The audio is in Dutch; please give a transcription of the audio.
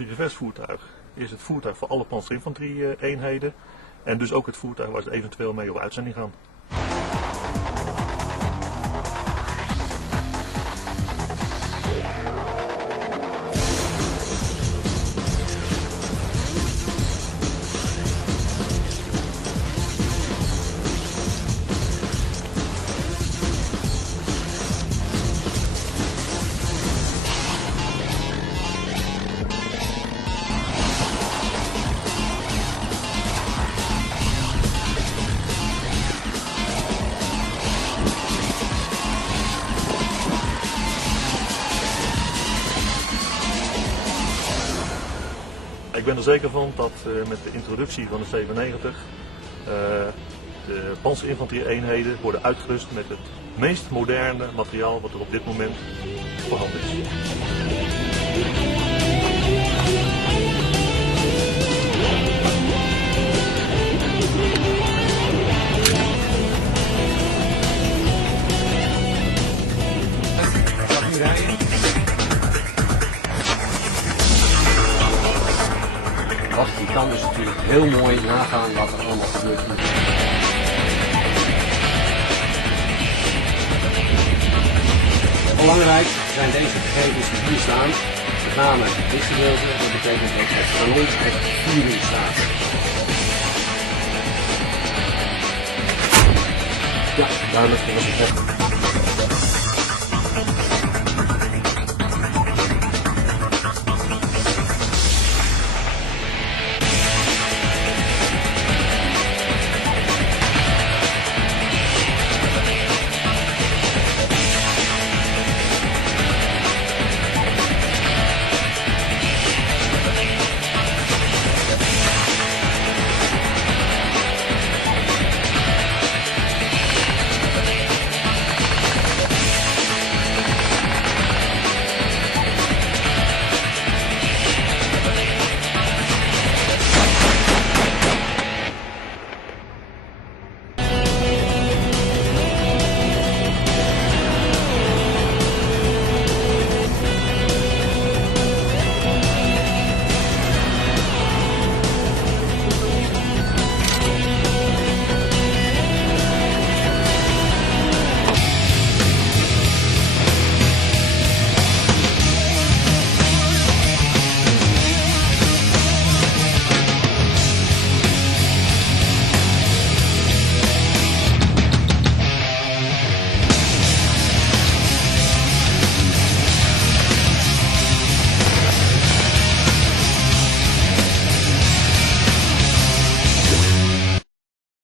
infanterie-gevechtsvoertuig is het voertuig voor alle panzerinfanterie-eenheden en dus ook het voertuig waar ze eventueel mee op uitzending gaan. Ik ben er zeker van dat met de introductie van de 97 de panzerinfanterie-eenheden worden uitgerust met het meest moderne materiaal wat er op dit moment voorhanden is. Mag nu rijden? Je kan dus natuurlijk heel mooi nagaan wat er allemaal gebeurt. Belangrijk zijn deze gegevens die hier staan. Met name dit gedeelte, dat betekent dat het kanon echt vuring staat. Ja, duidelijk, dat is het.